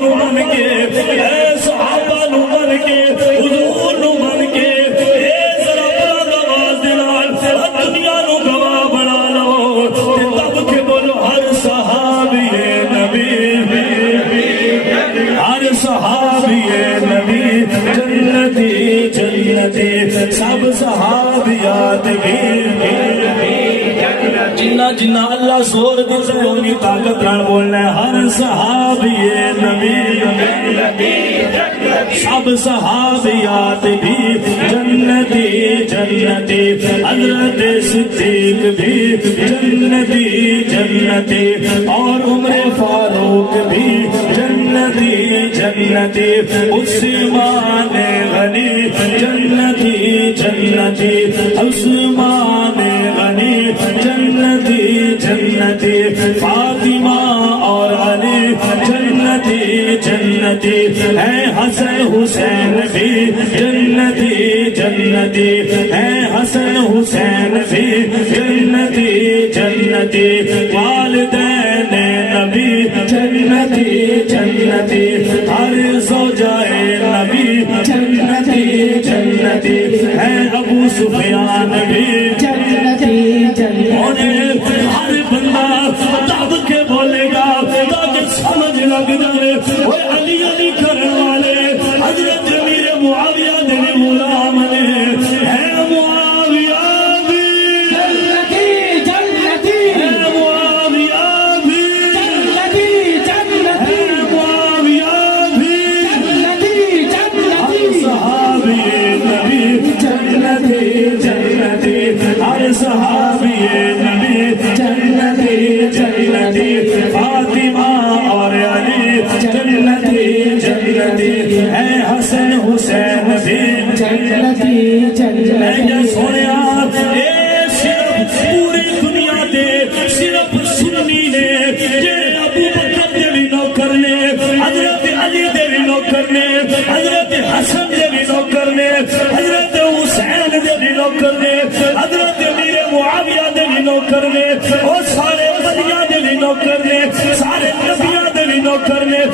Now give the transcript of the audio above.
نو من کے اے صحابہ نو من کے حضور نو من کے اے ذرا بلند آواز دے نال دنیا نو گواہ بنا لو تے تب کے بولو ہر صحابی نبی ہر صحابی نبی جنتی جنتی سب صحابیات بھی جنہ جنہ اللہ زور دیتا ہے انہی طاقت ران بولنا ہے ہر صحابی نبی سب صحابیات بھی جنتی جنتی حضرت صدیق بھی جنتی جنتی اور عمر فاروق بھی جنتی جنتی عثمان غنی جنتی جنتی عثمان غنی جنتی جنتی فاطمہ اور علی جنتی جنتی ہے حسن حسین بھی جنتی جنتی ہے حسن حسین بھی جنتی جنتی والدین نبی جنتی جنتی ہر زوجائے نبی جنتی جنتی ہے ابو سفیان بھی جنتی جنتی ہر بندہ دب کے بولے گا تاکہ سمجھ لگ جائے وہ علی علی کرنے والے حضرت امیر معاویہ دن غلام نے ہے معاویہ بھی جنتی جنتی ہے معاویہ بھی جنتی جنتی ہے معاویہ بھی جنتی جنتی صحابی نبی جنتی جنتی ہر صحابی نبی جنتی جنتی فاطمہ اور علی جنتی جنتی ہے حسن حسین بھی جنتی جنتی سونے آپ صرف پوری دنیا دے صرف سنی نے جڑے ابو بکر دے بھی نوکر نے حضرت علی دے بھی نوکر نے حضرت حسن دے بھی نوکر نے حضرت حسین دے بھی نوکر نے حضرت امیر معاویہ دے بھی نوکر نے اور سارے ولیاں دے بھی نوکر نے سارے نبیاں دے بھی نوکر نے